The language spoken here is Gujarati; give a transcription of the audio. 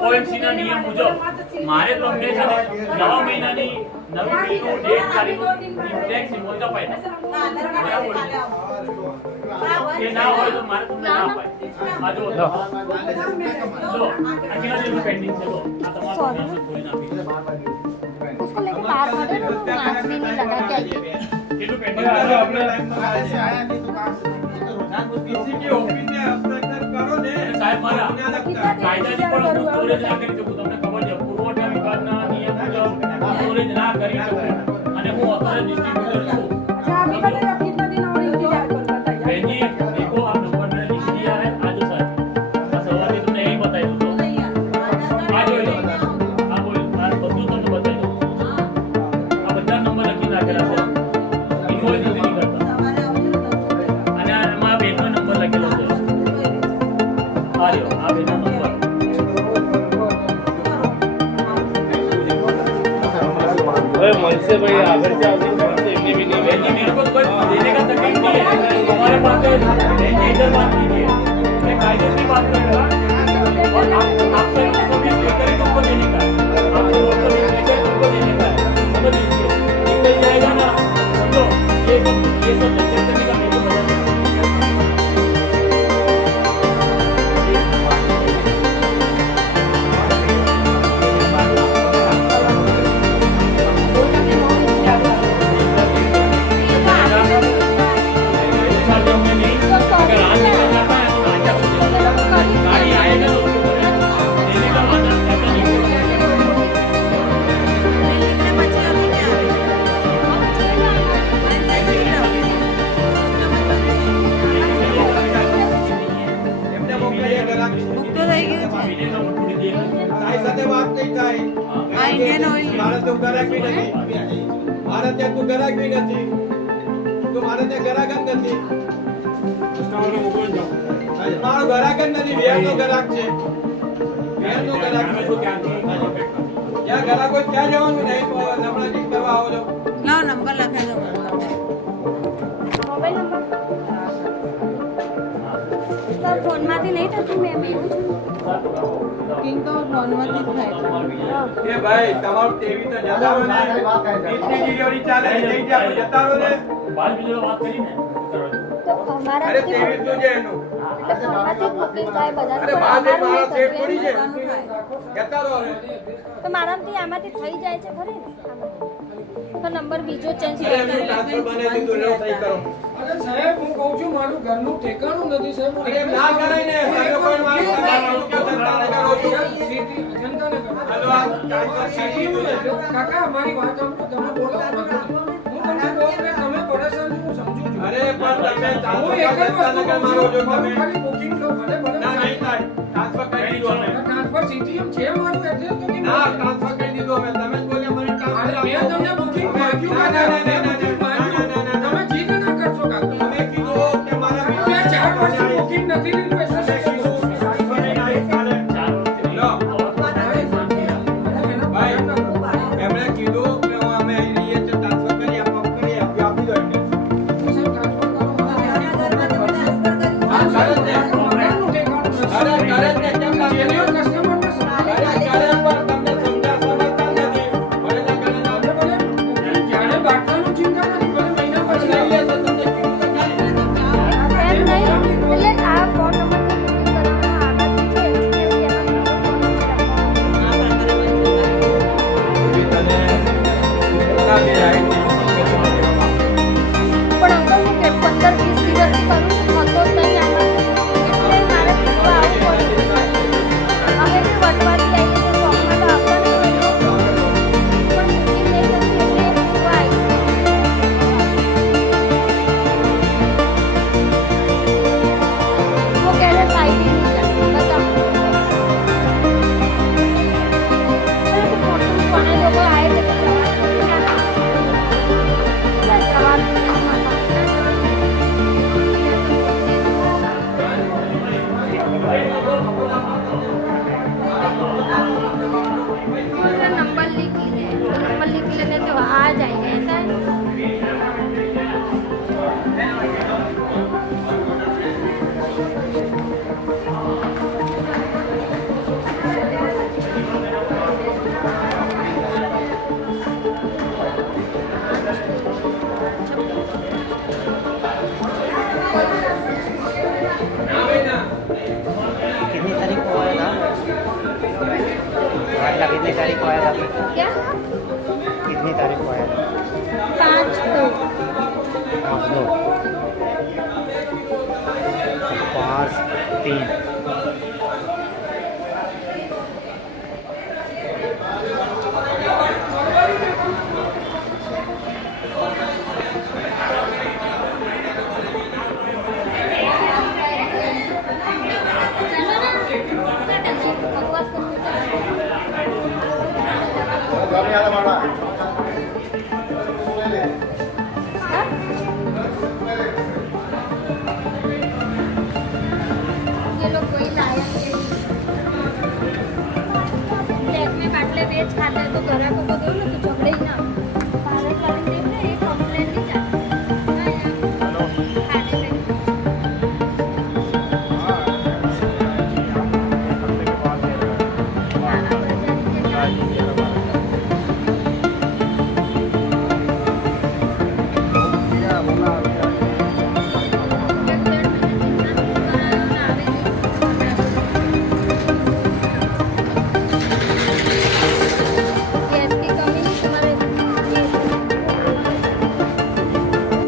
FOMC ના નિયમ મુજબ મારે તમને છે ને નવા મહિનાની નવી બિલનું ડેટ તારીખ ઇન્ડેક્સ ઇન્વોઇસ અપાય એ ના હોય તો મારે તમને ના અપાય આ જો આટલા દિવસ પેન્ડિંગ છે તો આ તમારું થોડી નાખી उसको लेके बाहर खड़े रहो, मास्क भी नहीं लगा के आइए। કેટલું પેન્ડિંગ છે આપણે ऐसे आया नहीं तो काम रोजान किसी की ओपिनियन हस्ताक्षर करो ने સાહેબ મારા કાયદાની પણ હું સ્ટોરેજ ના કરી શકું તમને ખબર છે પુરવઠા વિભાગના નિયમ મુજબ સ્ટોરેજ ના કરી શકું અને હું ઓથોરાઇઝ ડિસ્ટ્રીબ્યુટર છું अच्छा अभी तक आप कितना दिन और इंतजार कर बताइए बेंजी देखो आप नंबर मैंने लिख दिया है आज सर बस और भी तुमने यही बताई दो आज बोलो आप बोल मार બધું તમને બતાવી દઉં આ બધા નંબર લખી નાખેલા છે ઇન્વોઇસ નથી કરતા અને આમાં બેનો નંબર લખેલો છે આ રહ્યો આ બેનો નંબર ओए मुझसे भाई आगे से आगे इतनी भी नहीं बेंजी मेरे को कोई देने का तकलीफ नहीं है तुम्हारे पास तो बेंजी इधर बात कीजिए मैं कायदे से बात कर रहा और आपसे सभी लेकर तुमको देने का आपसे वो सभी लेकर तुमको देने का समझ लीजिए निकल जाएगा ना समझो ये सब चेक करने का मेरे को मजा नहीं अगर आज निकलना है तो आज गाड़ी आएगा तो उसको देने का वादा ऐसा नहीं એમને મોકલીએ ગ્રાહક तो रहेगी તારી સાથે વાત નહીં થાય આ ઇન્ડિયન ઓઇલ મારે તો ગ્રાહક બી નથી મારે ત્યાં તું ગ્રાહક બી નથી તો મારે ત્યાં ગ્રાહક જ નથી મારો ગ્રાહક જ નથી વેરનો ગ્રાહક છે વેરનો ગ્રાહક છે ત્યાં ગ્રાહક હોય ત્યાં જવાનું નહીં નમણાથી કરવા આવો છો લાવ નંબર લખાઈ દો મોબાઈલ નંબર સર ફોનમાંથી નહીં થતું મેં એવું છું કિંગ તો ફોનમાંથી જ થાય છે એ ભાઈ તમારું ટીવી તો જતા રહો ને બીજની ડિલિવરી ચાલે છે જઈ ત્યાં જતા રહો ને बाल भी जो बात करी ना તો અમારા અરે ટીવી તો છે એનું એટલે ફોનમાંથી બુકિંગ થાય બધા અરે બહાર મારા સેટ પડી છે જતા રહો હવે તો મારામાંથી આમાંથી થઈ જાય છે ખરી ને તો નંબર બીજો ચેન્જ અરે એમનું ટ્રાન્સફર બનાવી દીધું લો સહી કરો અરે સાહેબ હું કહું છું મારું ઘરનું ઠેકાણું નથી સાહેબ અરે ના કરાય ને તમે કોઈ મારું તમારું કે જનતાને કરો છો જનતાને કરો હાલો આ ટ્રાન્સફર સિટીનું કરી એટલે કાકા અમારી વાત સાંભળો તમે બોલો હું તમને બોલ ને તમે પરેશાન છો, હું સમજુ છું અરે પણ તમે હું એક જ ટ્રાન્સફર વસ્તુ જનતાને મારો છો મારું તમે ખાલી બુકિંગ લો ભલે ભલે ના નહીં થાય ટ્રાન્સફર કરી દીધું અમે ટ્રાન્સફર સિટીએમ છે મારું એડ્રેસ તો કેમ ના ટ્રાન્સફર કરી દીધું અમે તમે જ બોલ્યા મને અરે ટ્રાન્સફર મેં તમને બુકિંગ માગ્યું ના ના ના ના બુકિંગ માગ્યું તમે જીદ ના કરશો કાકા તમે કીધું કે મારા મેં 4 વર્ષથી બુકિંગ નથી લીધું એટલે તમે કીધું ટ્રાન્સફર નહીં થાય કાલે લો ભાઈ એમણે કીધું કે હું અમે અહીં રહીએ છીએ ટ્રાન્સફર કરી આપી દો એમને હા કરે જ ને અરે કરે જ ને કેમ ના કરે? અરે કરે પણ તમને સમજતા નથી ભલે ના કરે ના લઈ લે તો તમને કીધું તો ખરી. એમ નહીં એટલે આ ફોન નંબરથી બુકિંગ કરવાનો આગળ છે એટલે એમાં બીજો ફોન નંબર લખવાનો. તને કેટલા દે આવી પણ અંકલ હું કે 15-20 દિવસથી કરું છું થતો જ નહીં આમાં એટલે મારે પૂછવા આવવું પડ્યું. बेटा कितनी तारीख को आया था आपने? क्या कितनी तारीख को आया था? 5 को 5/2 5/3 ये लोग कोई लाया नहीं। ब्लैक में बाटले बेच खाते